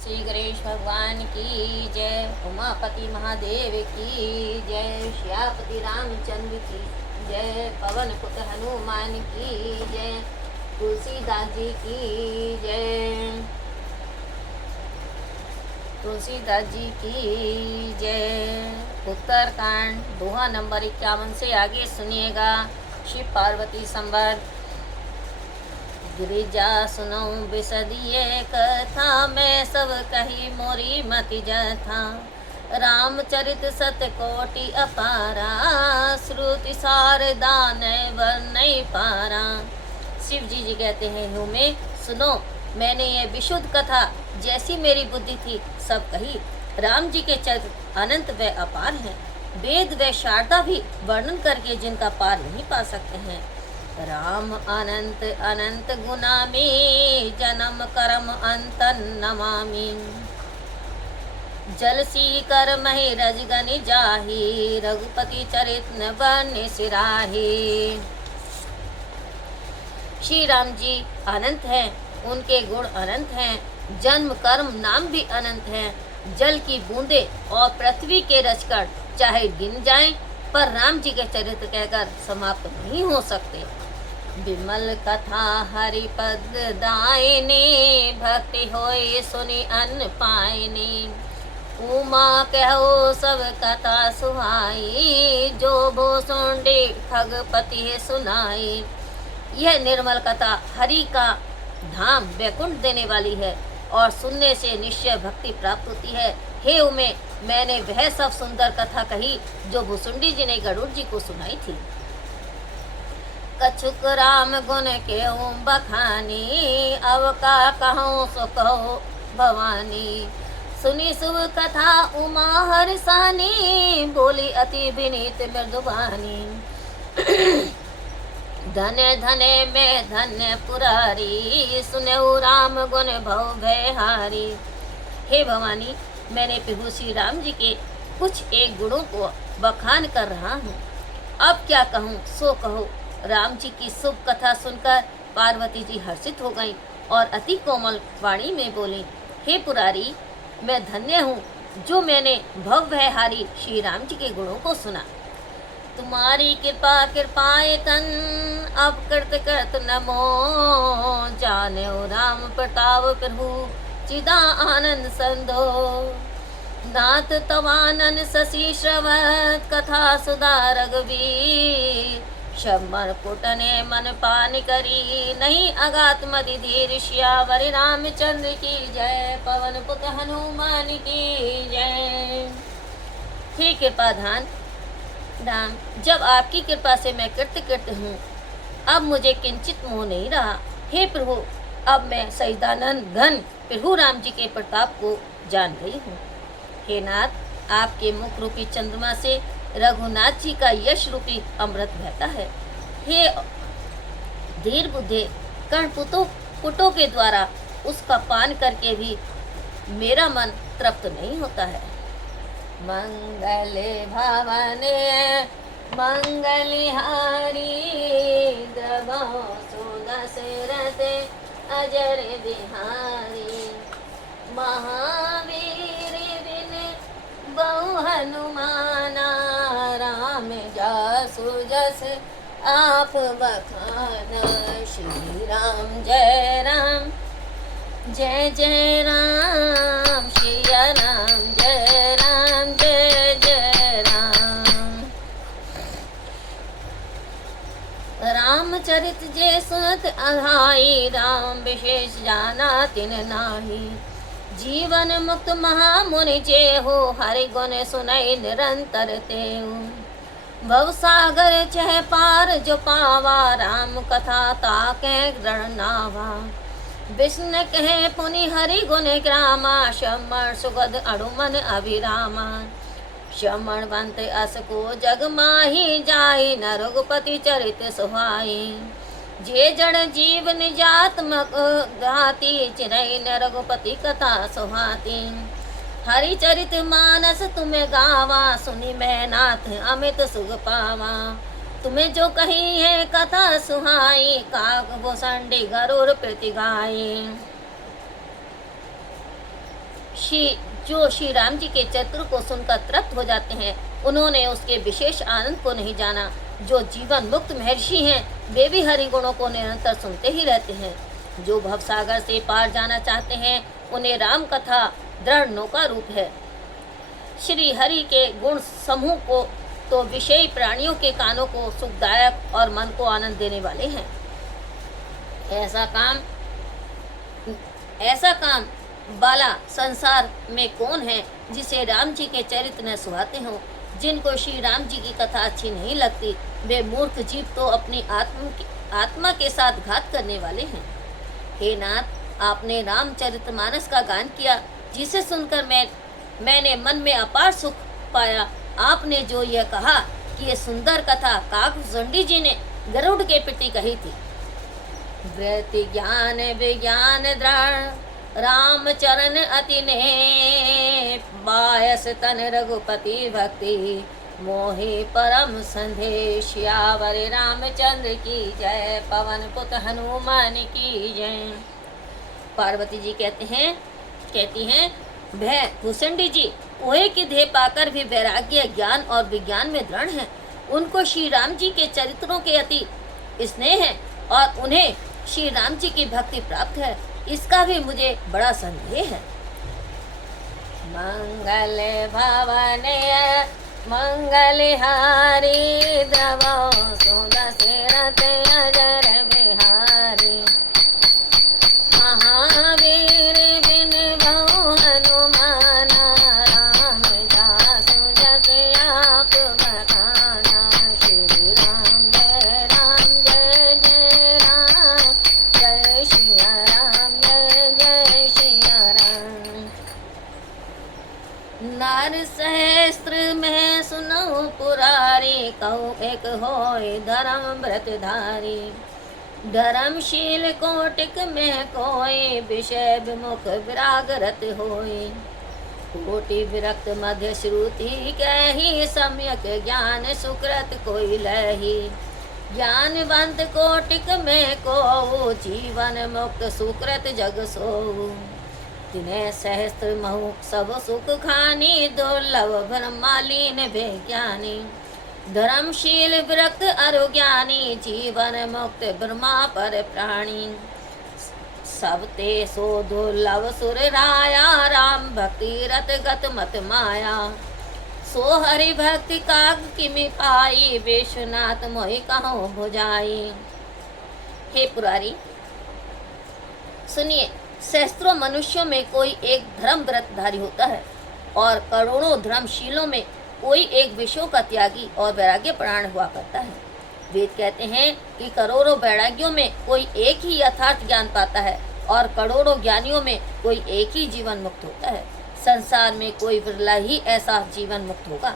श्री गणेश भगवान की जय। उमापति महादेव की जय। श्यापति रामचंद्र की जय। पवन पुत्र हनुमान की जय। तुलसीदास जी की जय। तुलसीदास जी की जय। उत्तरकांड दोहा नंबर 51 से आगे सुनिएगा। शिव पार्वती संवाद। गिरिजा सुनो बिसदिए कथा, मैं सब कही मोरी मति जथा। रामचरित सत कोटि अपारा, श्रुति सार दान वर नहीं पारा। शिव जी कहते हैं, यूँ में सुनो, मैंने ये विशुद्ध कथा जैसी मेरी बुद्धि थी सब कही। राम जी के चरित्र अनंत व अपार हैं, वेद व शारदा भी वर्णन करके जिनका पार नहीं पा सकते हैं। राम अनंत अनंत गुना में, जन्म कर्म अंत नमामि। जलसी कर मही रजगन जाही, रघुपति चरित न बन सिराही। श्री राम जी अनंत हैं, उनके गुण अनंत हैं, जन्म कर्म नाम भी अनंत हैं। जल की बूंदे और पृथ्वी के रचकण चाहे गिन जाएं, पर राम जी के चरित्र कहकर समाप्त नहीं हो सकते। विमल कथा हरिपद दायने, भक्ति होय सुनि अन्न पायने। उमा कहो सब कथा सुहाई, जो भूसुंडी खगपति सुनाई। यह निर्मल कथा हरि का धाम वैकुंठ देने वाली है और सुनने से निश्चय भक्ति प्राप्त होती है। हे उमे, मैंने वह सब सुंदर कथा कही जो भूसुंडी जी ने गरुड़ जी को सुनाई थी। कछुक राम गुण के बखानी, अब का कहूँ सो कहो भवानी। सुनी शुभ कथा उमा हर्षानी, बोली अति विनीत मृदुबानी। धन्य धन्य में धन्य पुरारी, सुनेऊ राम गुण भव भयहारी। हे भवानी, मैंने प्रभु श्री राम जी के कुछ एक गुणों को बखान कर रहा हूँ। अब क्या कहूँ सो कहो। राम जी की शुभ कथा सुनकर पार्वती जी हर्षित हो गईं और अति कोमल वाणी में बोली, हे पुरारी, मैं धन्य हूँ जो मैंने भवभयहारी श्री राम जी के गुणों को सुना। तुम्हारी कृपा कृपाए तन, अब कृत कृत नमो। जाने राम प्रताप प्रभु चिदा आनंद संदो। नाथ तवानन शशि श्रवत, कथा सुधा रघुवीर। शमर पुटने मन पान करी, नहीं अगात मदि धीर। श्यावर रामचंद्र की जय। पवन पुत्र हनुमान की जय। हे कृपाधान राम, जब आपकी कृपा से मैं कृत हूँ, अब मुझे किंचित मोह नहीं रहा। हे प्रभु, अब मैं सहिदानंद घन प्रभु राम जी के प्रताप को जान गई हूँ। हे नाथ, आपके मुख रूपी चंद्रमा से रघुनाथ जी का यश रूपी अमृत बहता है। हे धीर बुद्धे, कर्ण पुटों के द्वारा उसका पान करके भी मेरा मन तृप्त नहीं होता है। मंगल भवन मंगलहारी, द्रवो सुदशरथ अजर बिहारी। महावीर बिन बहु हनुमाना, राम जासु जस आप बखाना। श्री राम जय राम, जय जय राम। श्री राम जय राम, जय जय राम। रामचरित जे सुनत अधाई, राम विशेष जाना तिन नाही। जीवन मुक्त महामुनि जे हो, हरि गुण सुनई निरंतर तेऊ। भव सागर चह पार जो पावा, राम कथा ताके रणनावा। विष्णु कहे पुनि हरि गुण ग्रामा, शमण सुगध अड़ुमन अभिरामा। शमण बंत अस को जग माही, जाई न रघुपति चरित सुहाई। जे जड़ जीव निजात्मक घाती, चिरई न रघुपति कथा सुहाती। हरि चरित मानस तुम्हें गावा, सुनी मैं नाथ अमित सुख पावा। तुम्हें जो कही है कथा सुहाई, काग भूषंडी गरुड़ प्रति गाई। जो श्री राम जी के चरित्र को सुनकर तृप्त हो जाते हैं, उन्होंने उसके विशेष आनंद को नहीं जाना। जो जीवन मुक्त महर्षि हैं, वे भी हरि गुणों को निरंतर सुनते ही रहते हैं। जो भवसागर से पार जाना चाहते हैं, उन्हें राम कथा दृढ़ नौका रूप है। श्री हरि के गुण समूह को तो विषयी प्राणियों के कानों को सुखदायक और मन को आनंद देने वाले हैं। ऐसा काम वाला संसार में कौन है जिसे राम जी के चरित्र न सुहाते हों। जिनको श्री राम जी की कथा अच्छी नहीं लगती, वे मूर्ख जीव तो अपनी आत्मा के साथ घात करने वाले हैं। हे नाथ, आपने रामचरितमानस का गान किया, जिसे सुनकर मैंने मन में अपार सुख पाया। आपने जो यह कहा कि ये सुंदर कथा काकभुसुंडी जी ने गरुड़ के प्रति कही थी। वृत्ति ज्ञान विज्ञान दृढ़ राम चरण अति ने बायस तन रघुपति भक्ति मोहि परम संदेश यावर रामचंद्र की जय पवन पुत हनुमान की जय। पार्वती जी कहती हैं भय भुसुंडी जी ओहे की देह पाकर भी वैराग्य ज्ञान और विज्ञान में दृढ़ हैं। उनको श्री राम जी के चरित्रों के अति स्नेह है और उन्हें श्री राम जी की भक्ति प्राप्त है, इसका भी मुझे बड़ा संदेह है। मंगल भवन मंगलहारी द्रवो सुदशरथ अजर बिहारी महावीर बिन बहु हनुमान राम दासु जस आप बखाना। श्री राम जय जय राम जय सिया राम जय जय सिया राम। नार सहस्त्र में सुनो पुरारी कहूँ एक होय धर्म व्रतधारी। धर्मशील कोटिक में कोई विषय विमुख विरागरत होय। कोटि विरक्त मध्य श्रुति कही सम्यक ज्ञान सुकृत कोई लही। ज्ञानवंत कोटिक में को जीवन मुक्त सुकृत जग सो। तिन्हें सहस्त्र महु सब सुख खानी दुर्लभ ब्रह्मालीन विज्ञानी। धर्मशील विरक्त अरुज्ञानी जीवन मुक्त ब्रह्मा पर प्राणी। सब ते सो दुर्लभ सुर राया राम भक्ति रत गत मत माया। सो हरि भक्ति काग किमि पाई विश्वनाथ मोहि कहो भुजाई। हे पुरारी सुनिए, सहस्त्रों मनुष्यों में कोई एक धर्म व्रतधारी होता है और करोड़ों धर्मशीलों में कोई एक विषयों का त्यागी और वैराग्य प्राण हुआ करता है। वेद कहते हैं कि करोड़ों वैराग्यों में कोई एक ही यथार्थ ज्ञान पाता है और करोड़ों ज्ञानियों में कोई एक ही जीवन मुक्त होता है। संसार में कोई विरला ही ऐसा जीवन मुक्त होगा।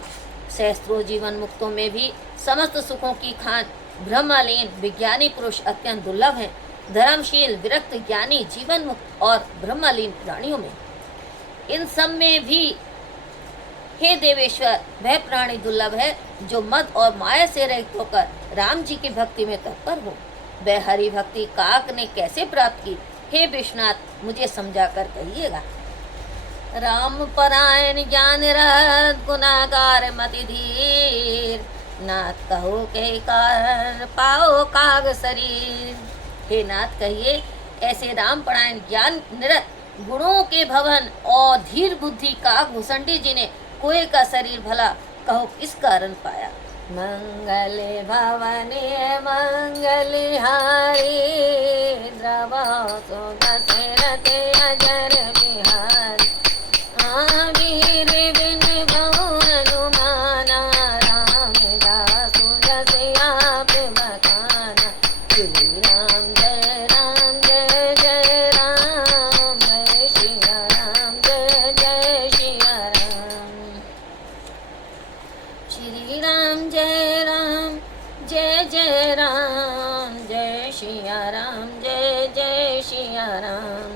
सहस्त्रों जीवन मुक्तों में भी समस्त सुखों की खान ब्रह्मलीन विज्ञानी पुरुष अत्यंत दुर्लभ हैं। धर्मशील विरक्त ज्ञानी जीवन मुक्त और ब्रह्मलीन प्राणियों में, इन सब में भी हे देवेश्वर वह प्राणी दुर्लभ है जो मद और माया से रहित होकर राम जी की भक्ति में तत्पर हो। वह हरि भक्ति काक ने कैसे प्राप्त की, हे विश्वनाथ मुझे समझा कर कहिएगा। राम परायण ज्ञान रत गुनागार मति धीर। नाथ कहो के कर पाओ काग शरीर। हे नाथ कहिए, ऐसे राम परायण ज्ञान निरत गुणों के भवन और धीर बुद्धि काकभुसुंडी जी ने कोय का शरीर भला कहो किस कारण पाया। मंगल भवने मंगलहारी द्रवो सुदशरथ अजर बिहारी। महावीर बिन बहु हनुमान राम दासु जस आप बखाना। श्री राम जय जय राम जय सिया राम जय जय सिया राम। श्री राम जय जय राम जय सिया राम जय जय सिया राम।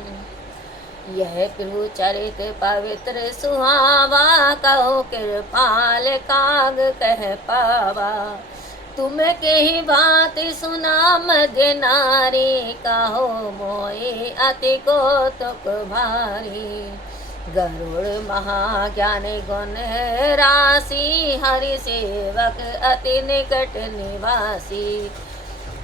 यह प्रभु चरित पवित्र सुहावा कहो कृपाल काग कह पावा। तुम के ही बात सुना मध्य नारी कहो मोए अति को तुक भारी। गरुड़ महाज्ञान गुण राशि, हरि सेवक अति निकट निवासी।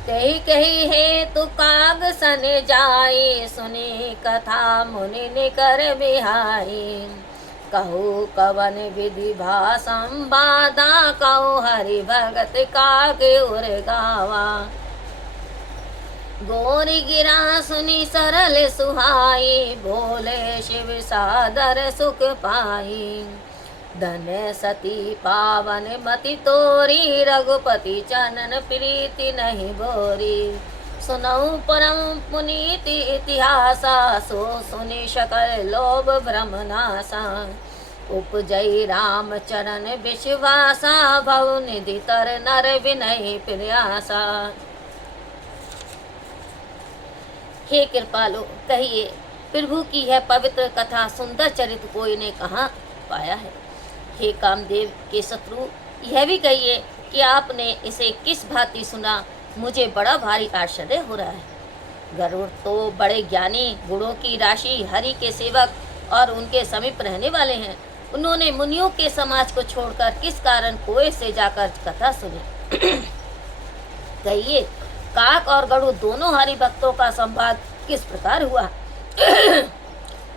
कही कही हे तु काग सन जाई, सुनी कथा मुनि निकर बिहाई। कहु कवन विधि भाषम बाधा, कहु हरि भगत कागे उर गावा। गोरी गिरा सुनी सरल सुहाई, बोले शिव सादर सुख पाई। धन सती पावन मति तोरी, रघुपति चरण प्रीति नहीं बोरी। सुनऊ परम पुनीति इतिहासा, सो सुनि सकल लोभ भ्रम नासा। उपजई राम चरण विश्वासा, भव निधि तर नर विनय प्रयासा। हे कृपालु, कहिए प्रभु की यह पवित्र कथा सुंदर चरित्र कोई ने कहाँ पाया है। हे कामदेव के शत्रु, यह भी कहिए कि आपने इसे किस भांति सुना, मुझे बड़ा भारी आश्चर्य हो रहा है। गरुड़ तो बड़े ज्ञानी, गुणों की राशि, हरि के सेवक और उनके समीप रहने वाले हैं। उन्होंने मुनियों के समाज को छोड़कर किस कारण कुएं से जाकर कथा सुनी। कहिए काक और गरुड़ दोनों हरि भक्तों का संवाद किस प्रकार हुआ।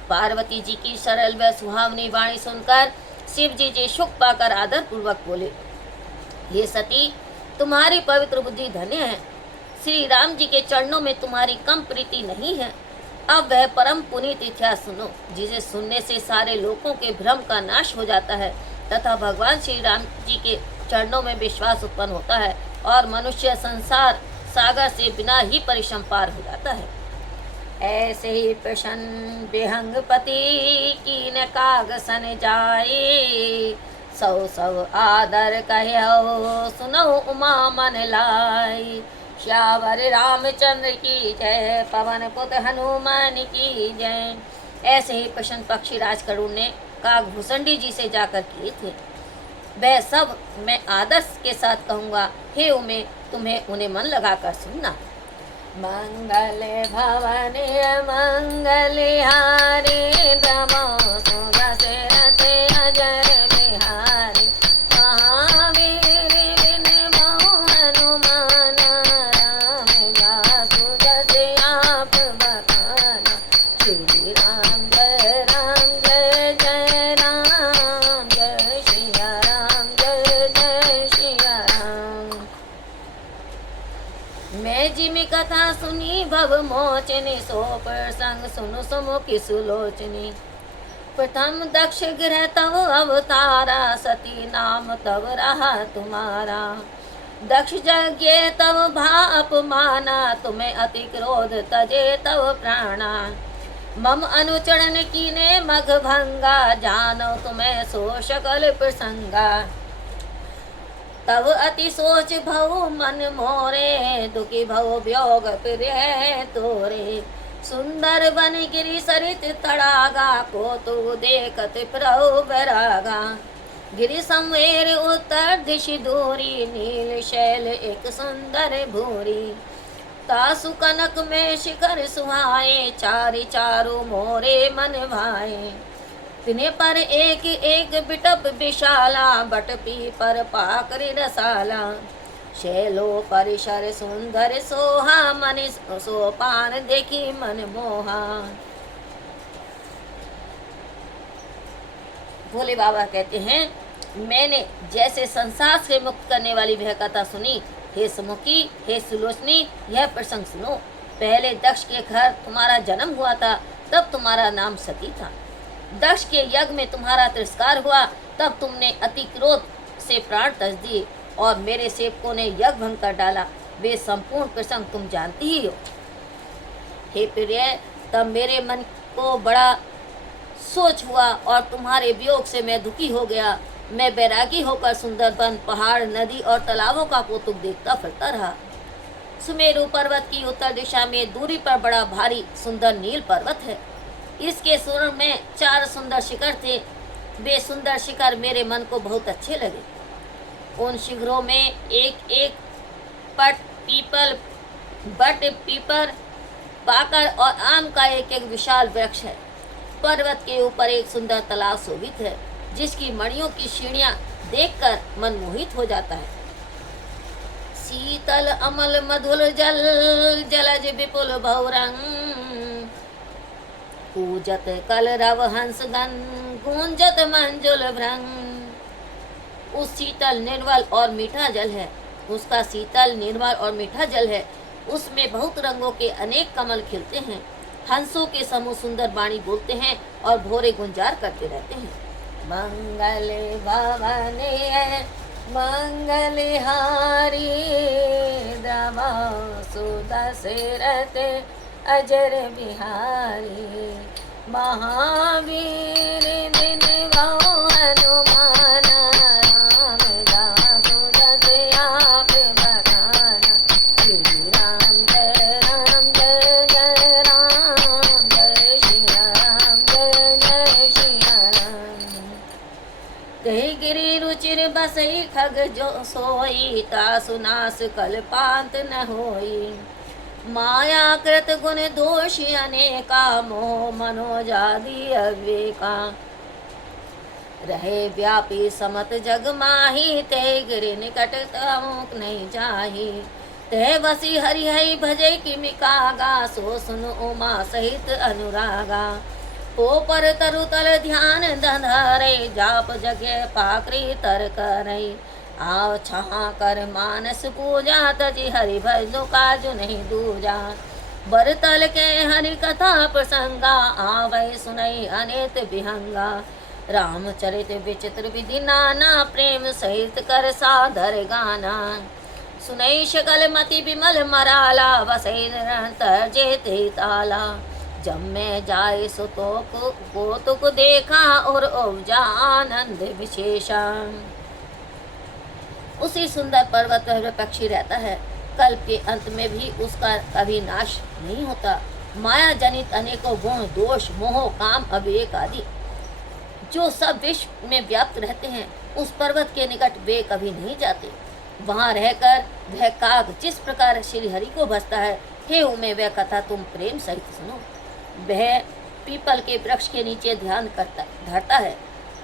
पार्वती जी की सरल व सुहावनी वाणी सुनकर शिव जी सुख पाकर आदर पूर्वक बोले, ये सती, तुम्हारी पवित्र बुद्धि धन्य है। श्री राम जी के चरणों में तुम्हारी कम प्रीति नहीं है। अब वह परम पुनीत इतिहास सुनो, जिसे सुनने से सारे लोगों के भ्रम का नाश हो जाता है तथा भगवान श्री राम जी के चरणों में विश्वास उत्पन्न होता है और मनुष्य संसार सागर से बिना ही परिश्रम पार हो जाता है। ऐसे ही प्रसन्न विहंगपति की न काग सन जाए, सौ सौ आदर कहो सुनो उमा मन लाई। श्यावर रामचंद्र की जय, पवन पुत्र हनुमान की जय। ऐसे ही प्रसन्न पक्षी राजकरुण ने काग भूसंडी जी से जाकर किए थे। वह सब मैं आदर के साथ कहूँगा। हे उमे, तुम्हें उन्हें मन लगाकर सुनना। मंगल भवन मंगल हारी, नमो सुदशरथ अजर बिहारी। महावीर बिन बहु हनुमान, राम जासु जस आप बखाना। श्री राम जय राम जय जय राम, जय सिया राम जय जय सिया राम। मैं जिमि कथा सुनी भव मोचनी, सो प्रसंग सुनु सुमुखी सुलोचनी। प्रथम दक्ष गृह तव अवतारा, सती नाम तव रहा तुम्हारा। दक्ष यज्ञ तव भा अपमाना, तुम्हें अति क्रोध तजे तव प्राणा। मम अनुचरण कीने मघ भंगा, जानो तुम्हें सो सकल प्रसंगा। तब अति सोच भव मन मोरे, दुखी भव वियोग प्रिय तोरे। सुंदर वन गिरि सरित तड़ागा, को तू देखत प्रभु बैरागा। गिरि संवेर उत्तर दिश दूरी, नील शैल एक सुंदर भूरी। तासु कनक में शिखर सुहाए, चारि चारों मोरे मन भाए। तिने पर एक एक बिटप विशाला, बट पीपर पाकरि रसाला। शैलो परिसर सुंदर सोहा, मन सोपान देखी मन मोहा। भोले बाबा कहते हैं, मैंने जैसे संसार से मुक्त करने वाली वह कथा सुनी। हे सुमुखी, हे सुलोचनी, यह प्रसंग सुनो। पहले दक्ष के घर तुम्हारा जन्म हुआ था, तब तुम्हारा नाम सती था। दक्ष के यज्ञ में तुम्हारा तिरस्कार हुआ, तब तुमने अति क्रोध से प्राण त्याज दिए और मेरे सेवकों ने यज्ञ भंग कर डाला। वे संपूर्ण प्रसंग तुम जानती ही हो। हे प्रिय, तब मेरे मन को बड़ा सोच हुआ और तुम्हारे वियोग से मैं दुखी हो गया। मैं बैरागी होकर सुंदरबन, पहाड़, नदी और तालाबों का कौतुक देखता फिरता रहा। सुमेरु पर्वत की उत्तर दिशा में दूरी पर बड़ा भारी सुंदर नील पर्वत है। इसके सुर में 4 सुंदर शिखर थे। वे सुंदर शिखर मेरे मन को बहुत अच्छे लगे। उन शिखरों में एक एक पट, पीपल, बट, पीपर, पाकर और आम का एक एक विशाल वृक्ष है। पर्वत के ऊपर एक सुंदर तालाब शोभित है, जिसकी मणियों की सीढ़ियां देखकर मन मोहित हो जाता है। शीतल अमल मधुर जल, जलज विपुल भौरंग, पूजत कल रव हंस गन, गूंजत मंजुल भ्रंग। उस शीतल निर्मल और मीठा जल है, उसका शीतल निर्मल और मीठा जल है, उसमें बहुत रंगों के अनेक कमल खिलते हैं, हंसों के समूह सुंदर वाणी बोलते हैं और भोरे गुंजार करते रहते हैं। मंगल भवने मंगल हारी, द्रवा सुदशरथ अजर बिहारी, महावीर दिन गौ हनुमान, राम दासु दस आप बखाना, श्री राम जय राम जय जय राम, जय श्री राम जय जय श्री राम। कही गिरि रुचिर बसई खग जो सोई, तासु नास कल्पांत न होई, माया कृत गुण दोष अनेका, मोह मनोजादि अविवेका, रहे व्यापी समत जग माही, ते गिरि निकट तमुक नहीं जाही, ते बसी हरि हरि भजे किमिकागा, सो सुन उमा सहित अनुरागा, ओ पर तरु तल ध्यान धरे, जाप जगे पाकरी तर करई, आव छहा कर मानस पूजा, तजी हरि भजो काजु नहीं दूजा, बरतल के हरि कथा प्रसंगा, आवै सुनई अनेत विहंगा, रामचरित विचित्र विधि नाना, प्रेम सहित कर सादर गाना, सुनई शकल मति विमल मराला, बसई निरंतर जेते ताला, जब मैं जाए सो तो कौतुक देखा, और उपजा आनंद विशेषा। उसी सुंदर पर्वत पर पक्षी रहता है, कल्प के अंत में भी उसका कभी नाश नहीं होता। माया जनित अनेकों गुण दोष मोह काम अविवेक आदि जो सब विश्व में व्याप्त रहते हैं, उस पर्वत के निकट वे कभी नहीं जाते। वहाँ रहकर वह काग जिस प्रकार श्री हरि को भजता है, हे उमे वह कथा तुम प्रेम सहित सुनो। वह पीपल के वृक्ष के नीचे ध्यान धरता है,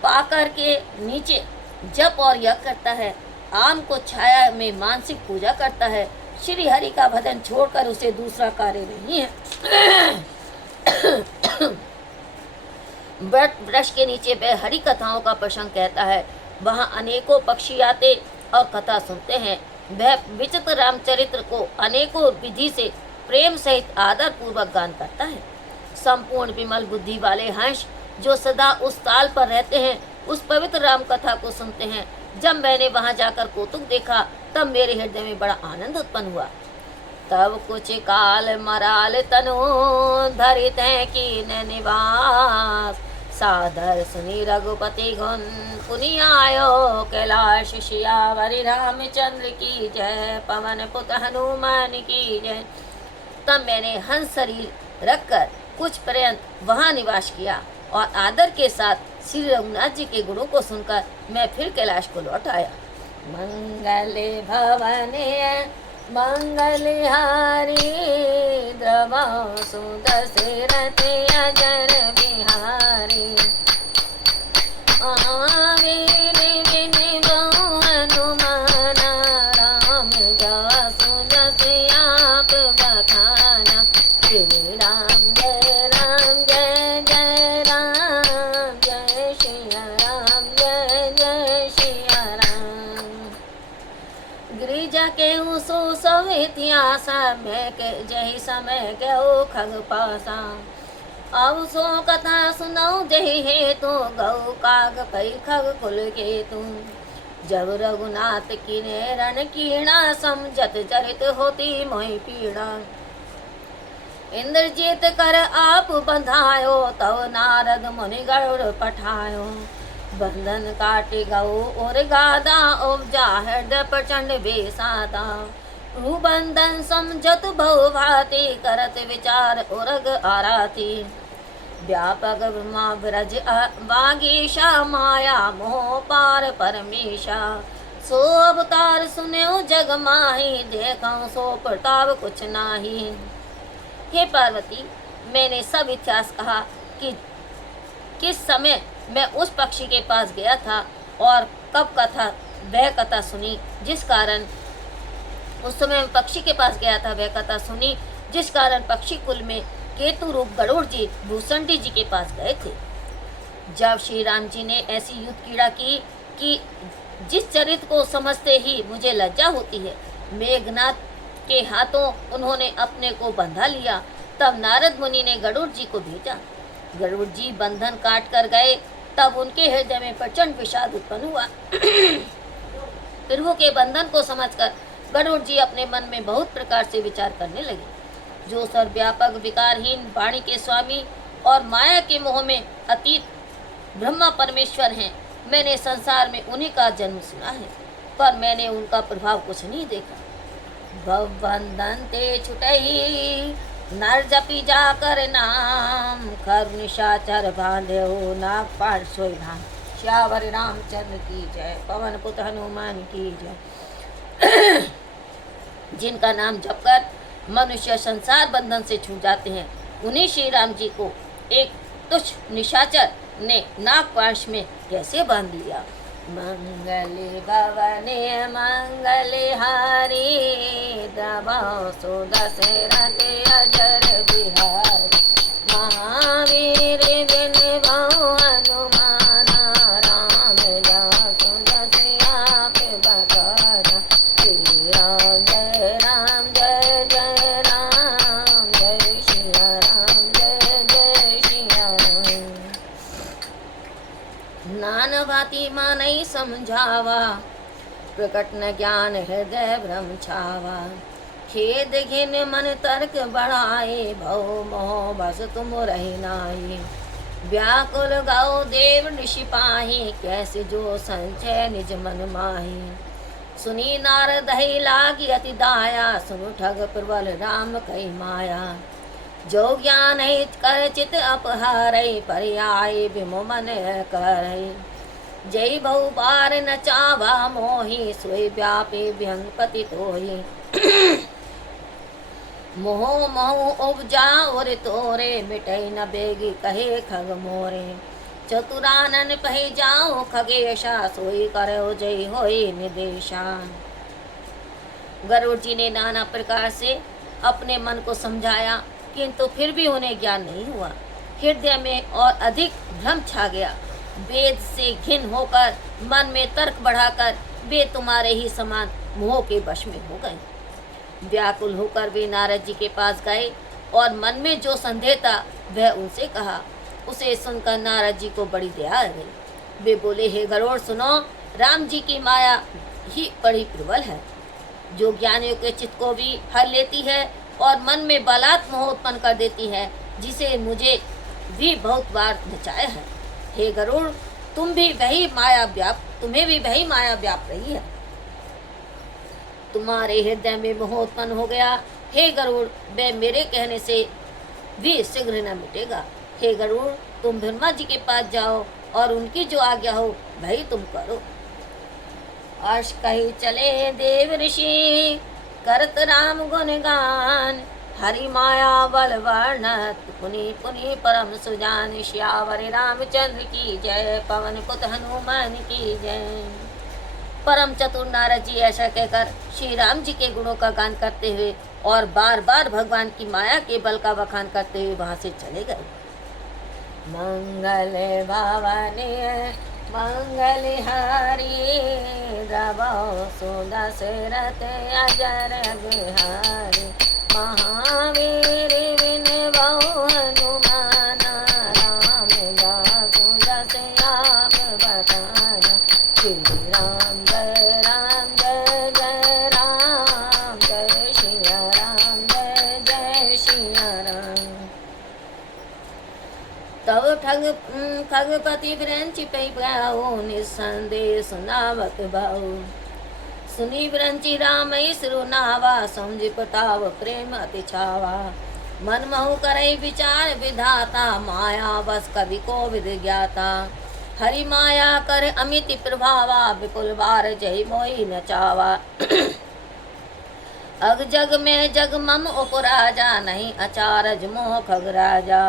पाकर के नीचे जप और यज्ञ करता है, आम को छाया में मानसिक पूजा करता है। श्री हरि का भजन छोड़कर उसे दूसरा कार्य नहीं है। वृक्ष के नीचे वह हरि कथाओं का प्रसंग कहता है, वहाँ अनेकों पक्षी आते और कथा सुनते हैं। वह विचित्र रामचरित्र को अनेकों विधि से प्रेम सहित आदर पूर्वक गान करता है। संपूर्ण विमल बुद्धि वाले हंस जो सदा उस ताल पर रहते हैं, उस पवित्र राम कथा को सुनते हैं। जब मैंने वहां जाकर कौतुक देखा, तब मेरे हृदय में बड़ा आनंद उत्पन्न हुआ। तब कुछ काल मराल तनु धरित है कीन निवास, सादर सुनी रघुपति गुण पुनि आयो कैलाश सियावरि रामचंद्र की जय, पवन पुत हनुमान की जय। तब मैंने हंस शरीर रखकर कुछ पर्यंत वहाँ निवास किया और आदर के साथ श्री रघुनाथ जी के गुणों को सुनकर मैं फिर कैलाश को लौट आया। मंगले भवने मंगलहारी, द्रवा सुदशरथ अजर बिहारी, महावीर बिन गौ हनुमान, राम दासु दस आप बखाना, श्री राम जय राम जय जय राम, जय श्री राम जय जय श्री राम। गिरिजा के सो सब इतिहास, मैं के जही समय के ओ खग पासा, अब सो कथा सुनाऊ जही हे तो गौ काग पै खग कुल के तू। जब रघुनाथ की ने रण कीणा, समझत चरित होती मोहि पीड़ा, इंद्रजीत कर आप बंधायो, तव नारद मुनि गरुड़ पठायो, बंधन काटे गौ और गादा, उपजा हृदय प्रचंड बेसादा, बंधन समझत बहु भांति, करत विचार उरग आराती, व्यापक ब्रह्मा ब्रज बागीशा, माया मोह पार परमेशा, सो अवतार सुन्यो जग माही, देखो सो प्रताप कुछ नाही। हे पार्वती, मैंने सब इतिहास कहा कि किस समय मैं उस पक्षी के पास गया था और कब कथा वह कथा सुनी, जिस कारण उस समय मैं पक्षी के पास गया था, वह कथा सुनी जिस कारण पक्षी कुल में केतु रूप गरुड़ जी भूसंडी जी के पास गए थे। जब श्री राम जी ने ऐसी युद्ध क्रीड़ा की कि जिस चरित्र को समझते ही मुझे लज्जा होती है, मेघनाथ के हाथों उन्होंने अपने को बंधा लिया, तब नारद मुनि ने गरुड़ जी को भेजा। गरुड़ जी बंधन काट कर गए, तब उनके हृदय में प्रचंड विषाद उत्पन्न हुआ। प्रभु के बंधन को समझकर गरुड़ जी अपने मन में बहुत प्रकार से विचार करने लगे। जो सर्वव्यापक विकारहीन वाणी के स्वामी और माया के मोह में अतीत ब्रह्मा परमेश्वर हैं, मैंने संसार में उन्हीं का जन्म सुना है, पर मैंने उनका प्रभाव कुछ नहीं देखा। भवबंधन ते छुटई नर जपी जाकर नाम, खर निशाचर बांधे हो नागपाल सोई धाम। श्यावर रामचंद्र की जय, पवन पुत हनुमान की जय। जिनका नाम जपकर मनुष्य संसार बंधन से छूट जाते हैं, उन्हीं श्री राम जी को एक तुच्छ निशाचर ने नागपाश में कैसे बांध लिया। मंगल भवने मंगल हारी, दबाओ सो दशरथ अजर बिहारी। महावीर बिन बहु हनुमान, राम दास दस आप बखाना। श्री राम जय राम जय जय राम, जय सिया राम जय जय सिया राम। नान भांति मानई समझावा, प्रकट न ज्ञान हृदय भ्रम छावा। खेद घिन मन तर्क बढ़ाए, भव मोह बस तुम रही नाई। व्याकुल गौ देव ऋषि पाही, कैसे जो संचय निज मन माही। सुनी नारद ही लागी अति दाया, सुनु ठग प्रबल राम कई माया। जो ज्ञान हित कर चित अपहारै, पर्याय विमो मन करै। जय बहु बार न चावा मोहि, सोई व्यापी व्यंग पति तोहि। मोह मोह उपजा और तोरे, मिटई न बेगी कहे खग मोरे। चतुरानन पहि जाओ खगेशा, सोई करो जय होई निदेशा। गरुड़ जी ने नाना प्रकार से अपने मन को समझाया, किंतु फिर भी उन्हें ज्ञान नहीं हुआ। हृदय में और अधिक भ्रम छा गया। वेद से घिन होकर मन में तर्क बढ़ाकर वे तुम्हारे ही समान मोह के वश में हो गए। व्याकुल होकर वे नारद जी के पास गए और मन में जो संदेह था वह उनसे कहा। उसे सुनकर नारद जी को बड़ी दया आ गई। वे बोले, हे गरुड़ सुनो, राम जी की माया ही बड़ी प्रबल है, जो ज्ञानियों के चित्त को भी हर लेती है और मन में बलात् मोह उत्पन्न कर देती है, जिसे मुझे भी बहुत बार नचाया है। हे गरुड़, तुम्हें भी वही माया व्याप रही है। तुम्हारे हृदय में मोह उत्पन्न हो गया। हे गरुड़, वह मेरे कहने से भी शीघ्र न मिटेगा। हे गरुड़, तुम ब्रह्मा जी के पास जाओ और उनकी जो आज्ञा हो वही तुम करो। अर्श कही चले देव ऋषि, करत राम गुणगान। हरि माया बल वर्णत, पुनि पुनि परम सुजान। श्यावर रामचंद्र की जय, पवन पुत हनुमान की जय। परम चतुर नारद जी ऐसा कहकर श्री राम जी के गुणों का गान करते हुए और बार बार भगवान की माया के बल का बखान करते हुए वहां से चले गए। मंगल भवने मंगल हारी, दबाओ सो दशरथ अजर बिहारी। महावीर बिन बहु हनुमान, राम दास दस आप बखाना। श्री राम जय राम जय जय राम, जय सिया राम जय जय सिया राम। तब खगपति ब्रंच पे गाओ, निसंदेह सुनावत भाऊ। सुनी ब्रंची राम नावा, समझ पटाव प्रेम अति छावा। मन महु करई विचार विधाता, माया बस कवि को विद ज्ञाता। हरि माया कर अमित प्रभावा, विपुल बार जय मोहि न चावा। अग जग में जग मम उपराजा, नहीं अचारज मोह खग राजा।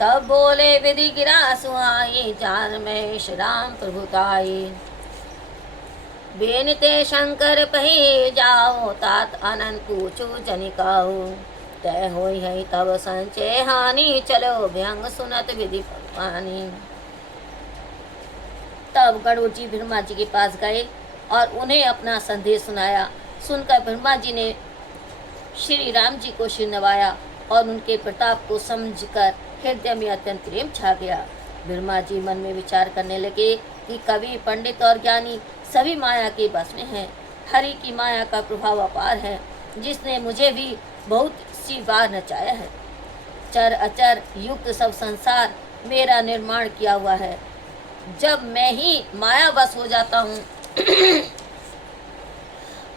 तब बोले विधि गिरा सुहाई, जान महेश राम प्रभुताई। बेनते शंकर पही जाओ, तात आनंद पूछू जनिकाओ। तय होई है तब संचय हानि, चलो व्यंग सुनत विधि भगवानी। तब गरुड़ जी ब्रह्मा जी के पास गए और उन्हें अपना संदेश सुनाया। सुनकर ब्रह्मा जी ने श्री राम जी को सिर नवाया और उनके प्रताप को समझकर हृदय में अत्यंत प्रेम छा गया। ब्रह्मा जी मन में विचार करने लगे कि कवि, पंडित और ज्ञानी सभी माया के बस में हैं। हरि की माया का प्रभाव अपार है, जिसने मुझे भी बहुत सी बार नचाया है। चर अचर युक्त सब संसार मेरा निर्माण किया हुआ है। जब मैं ही माया बस हो जाता हूँ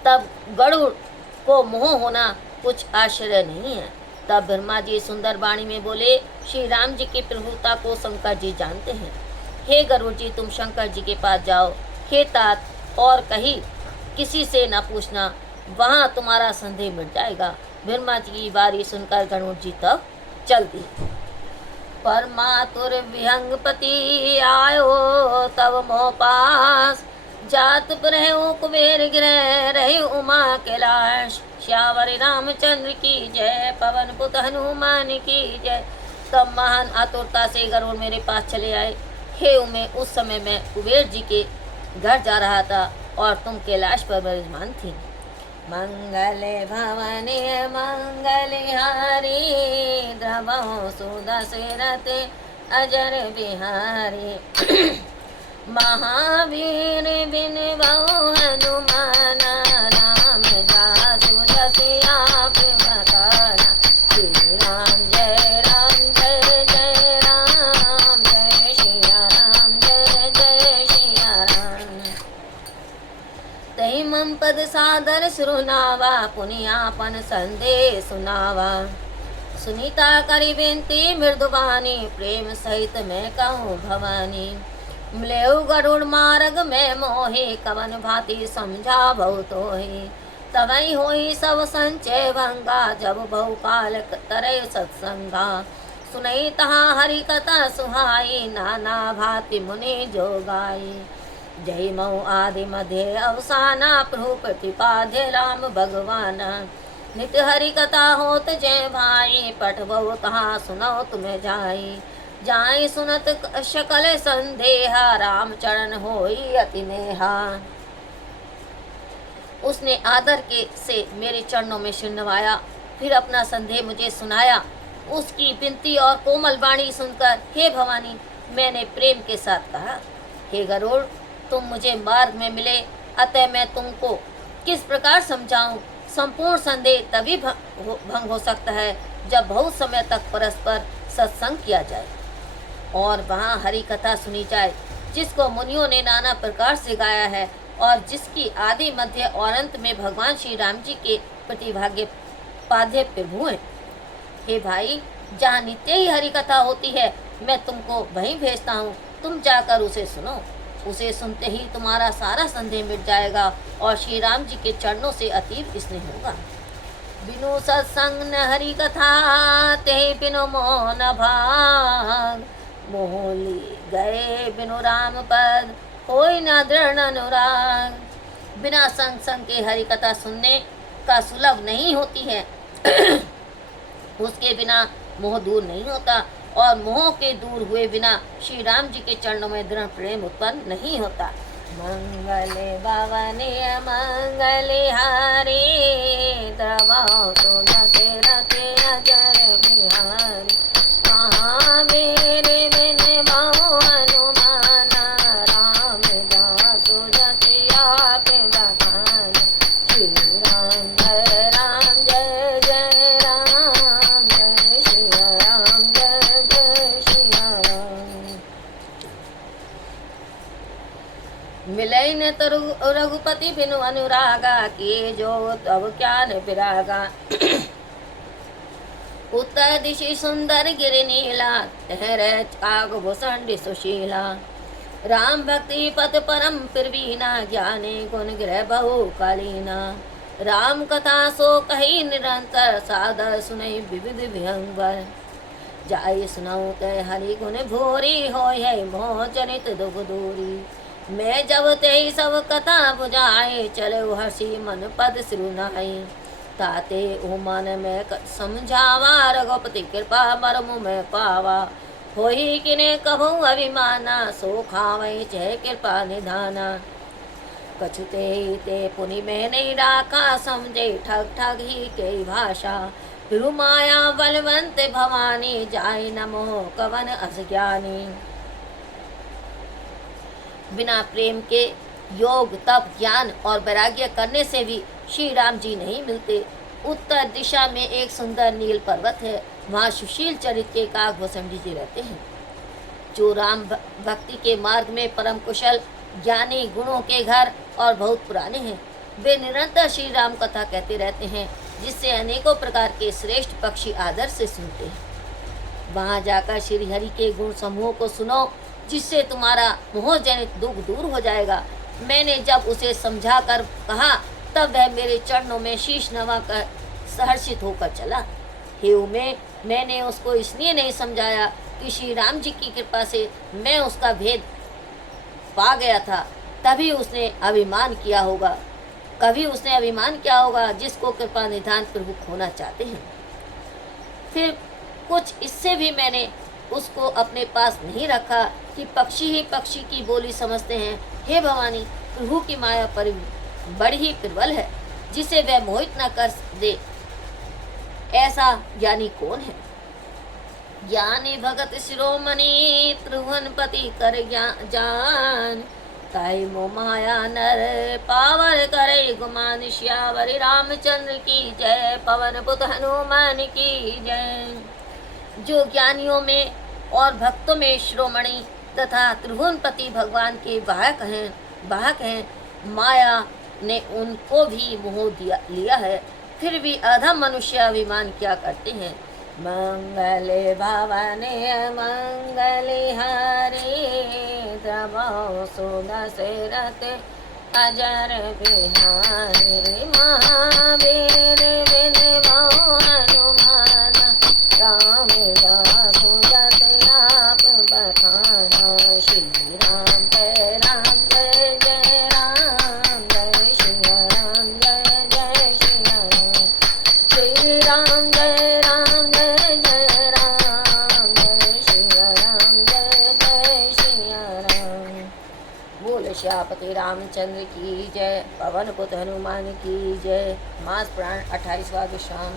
तब गरुड़ को मोह होना कुछ आश्चर्य नहीं है। तब ब्रह्मा जी सुंदर वाणी में बोले, श्री राम जी की प्रभुता को शंकर जी जानते हैं। हे गरुड़ जी, तुम शंकर जी के पास जाओ। हे तात, और कहीं किसी से न पूछना, वहाँ तुम्हारा संदेह मिट जाएगा। ब्रह्मा जी की बारी सुनकर गरुड़ जी तब चल दी। परमातुर विहंगपति आयो तब मोह पास, जात पर कुबेर गिरह रहे उमा कैलाश। श्यावरी रामचंद्र की जय, पवन पुत हनुमान की जय। तब महान आतुरता से गरुड़ मेरे पास चले आए। हे उमे, उस समय मैं कुबेर जी के घर जा रहा था और तुम कैलाश पर विराजमान थी। मंगले भवने मंगलहारी, द्रवो सुदशरथ अजर बिहारी। महावीर बिन बहु हनुमान, राम दासु जस आप बखाना। श्री राम जय राम जय जय राम, जय श्रिया राम जय जय श्रिया राम। तही मम पद सादर सुनावा, पुनियापन संदेश सुनावा। सुनीता करी बेनती मृदुबानी, प्रेम सहित मैं कहूँ भवानी। मलेउ गरुड़ मार्ग में मोहे, कवन भांति समझा बहुत होही। तवई होई सब संचय भंगा, जब बहुकाल तरय सत्संगा। सुनई तहाँ हरि कथा सुहाई, नाना भांति मुनि जो गाई। जय मऊ आदि मध्य अवसाना, प्रभु प्रतिपाध्य राम भगवाना। नित्य हरि कथा होत जय भाई, पठ बहु तहाँ सुनो तुम्हें जाई। जाई सुनत शकल संदेहा, राम चरण होई अति नेहा। उसने आदर के से मेरे चरणों में सिर नवाया, फिर अपना संदेह मुझे सुनाया। उसकी विनती और कोमल वाणी सुनकर हे भवानी, मैंने प्रेम के साथ कहा, हे गरुड़, तुम मुझे मार्ग में मिले, अतः मैं तुमको किस प्रकार समझाऊं। संपूर्ण संदेह तभी भंग हो सकता है जब बहुत समय तक परस्पर सत्संग किया जाए और वहाँ हरि कथा सुनी जाए, जिसको मुनियों ने नाना प्रकार से गाया है और जिसकी आदि मध्य और अंत में भगवान श्री राम जी के प्रतिभाग्य पाध्य प्रभु हैं। हे भाई, जहाँ नित्य ही हरि कथा होती है, मैं तुमको वहीं भेजता हूँ, तुम जाकर उसे सुनो। उसे सुनते ही तुम्हारा सारा संदेह मिट जाएगा और श्री राम जी के चरणों से अतीब स्नेह होगा। बिनु सत्संग न हरि कथा, ते बिनु मोह न भाग। मोहली गए बिनु राम पद, कोई न दृढ़ अनुराग। बिना संग के हरि कथा सुनने का सुलभ नहीं होती है। उसके बिना मोह दूर नहीं होता और मोह के दूर हुए बिना श्री राम जी के चरणों में दृढ़ प्रेम उत्पन्न नहीं होता। मंगले भवने मंगले हारी, द्रवो सुदशरथ अजर बिहारी। महावीर बिन बहु हनुमान, राम दासु जस आप बखाना। श्री राम जय राम जय जय राम, जय श्री राम जय जय श्री राम। मिलई न तो रघुपति बिनु अनुरागा, किए जो तब क्या न विरागा। उत्तर दिशि सुंदर गिरि नीला, ठहरे कागभूषण सुशीला। राम भक्ति पथ परम फिरवीना, ज्ञानी गुण ग्रह बहु कालीना। राम कथा सो कही निरंतर, सादर सुनई विविध विहंगर। जाय सुनाऊं तय हरि गुण भोरी हो है मोह जनित दुख दूरी। मैं जब ते सब कथा बुझाए चले हर्षि मन पद सिरुनाई। ताते ओ मन में समझावा रघुपति कृपा मरमु में पावा। होई किने कभू अभिमाना सो खावे चह कृपा निधाना। कछुते ते पुनि में नहीं राखा समझे ठग ठग ही के भाषा। फिर माया बलवंत भवानी जाय नमो कवन असज्ञानी। बिना प्रेम के योग तप ज्ञान और वैराग्य करने से भी श्री राम जी नहीं मिलते। उत्तर दिशा में एक सुंदर नील पर्वत है, वहाँ सुशील चरित्र के काकभूषण जी रहते हैं, जो राम भक्ति के मार्ग में परम कुशल ज्ञानी गुणों के घर और बहुत पुराने हैं। वे निरंतर श्री राम कथा कहते रहते हैं, जिससे अनेकों प्रकार के श्रेष्ठ पक्षी आदर से सुनते हैं। वहाँ जाकर श्री हरि के गुण समूह को सुनो, जिससे तुम्हारा मोह जनित दुख दूर हो जाएगा। मैंने जब उसे समझा कर कहा, तब वह मेरे चरणों में शीश नवा कर सहर्षित होकर चला। हे उमे, मैंने उसको इसलिए नहीं समझाया कि श्री राम जी की कृपा से मैं उसका भेद पा गया था, तभी उसने अभिमान किया होगा। कभी उसने अभिमान किया होगा जिसको कृपा निधान प्रभु खोना चाहते हैं। फिर कुछ इससे भी मैंने उसको अपने पास नहीं रखा कि पक्षी ही पक्षी की बोली समझते हैं। हे भवानी, प्रभु की माया पर बड़ी ही प्रबल है, जिसे वह मोहित न कर दे, ऐसा ज्ञानी कौन है। ज्ञानी भगत शिरोमणि त्रिभुवनपति कर जान। ताई मो माया नर पावर करे गुमान। श्यावरी रामचंद्र की जय, पवन पुत हनुमान की जय। जो ज्ञानियों में और भक्तों में शिरोमणि तथा त्रिभुवनपति भगवान के वाहक हैं, माया ने उनको भी मोह लिया है, फिर भी अधम मनुष्य अभिमान क्या करते हैं। मंगले भवने मंगले हरे, द्रवो सुदशरथ अजर बिहारी। महावीर विनवो हनुमान, रामदास जत आप बखाना। श्री राम जय राम जय जय राम, जय श्री राम जय जय श्री राम। श्री राम जय राम जय जय राम, जय श्री राम जय जय श्री राम। बोल श्यापति रामचंद्र की जय, पवन पुत हनुमान की जय। मास पुराण 28वां विश्राम।